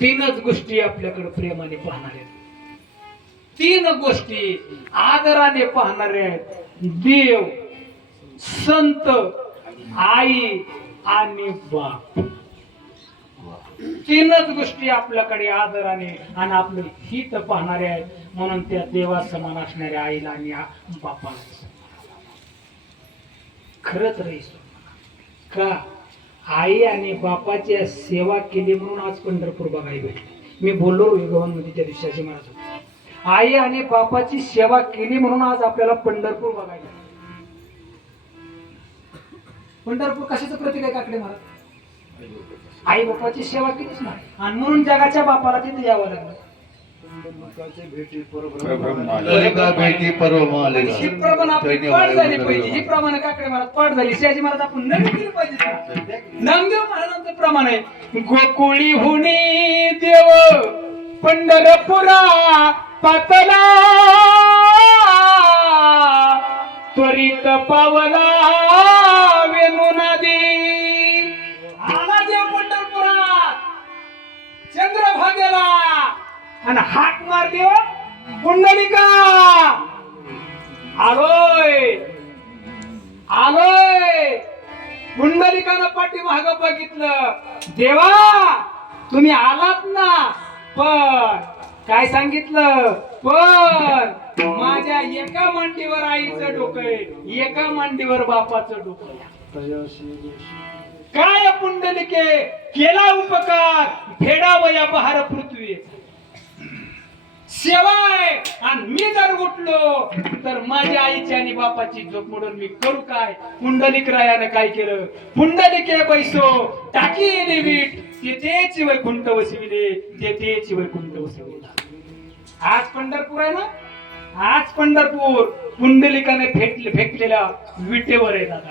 तीनच गोष्टी आपल्याकडे प्रेमाने पाहणार आहेत. तीन गोष्टी आदराने पाहणारे आहेत. देव, संत, आई आणि बाप. तीनच गोष्टी आपल्याकडे आदराने आणि आपलं हित पाहणारे आहेत. म्हणून त्या देवा समान असणाऱ्या आईला आणि बापाला खरंच रईस का आई आणि बापाची सेवा केली म्हणून आज पंढरपूर बघायला भेटले. मी बोललो गव्हाण मध्ये त्या दिवशी महाराज होते. आई आणि बापाची सेवा केली म्हणून आज आपल्याला पंढरपूर बघायला. पंढरपूर कशाचं प्रतीक आहे काकडे महाराज? आई बापाची सेवा केलीच ना, आणि म्हणून जगाच्या बापाला तिथे यावं लागलं. ही प्रमाण आपली पाठ झाली पाहिजे. ही प्रमाण काकडे महाराज पाठ झाली. शहाजी महाराज आपण नवीन केली पाहिजे. नामदेव महाराजांचं प्रमाण आहे, गोकुळी हुनी देव पंढरपुरा पातला त्वरित पावला वेणू नदी. आला देव पंढरपुरात चंद्रभागेला आणि हाक मार देव पुंडलिका. आलोय आलोय. पुंडलिकानं पाठीमागं बघितलं. देवा तुम्ही आलात ना, पण काय सांगितलं? पण माझ्या एका मांडीवर आईचं डोकं आहे, एका मांडीवर बापाचं डोकं आहे. काय पुंडलिके केला उपकार, फेडावया बहार पृथ्वी. सेवा आहे, आणि मी जर उठलो तर माझ्या आईची आणि बापाची झोप मोडून मी करू काय? पुंडलिक रायानं काय केलं? पुंडलिके बैसो टाकी येली वीट, तेथेच वैकुंठ वसविले, तेथेच वैकुंठ वसविले. आज पंढरपूर आहे ना, आज पंढरपूर पुंडलिकाने फेकलेल्या विटेवर आहे दादा.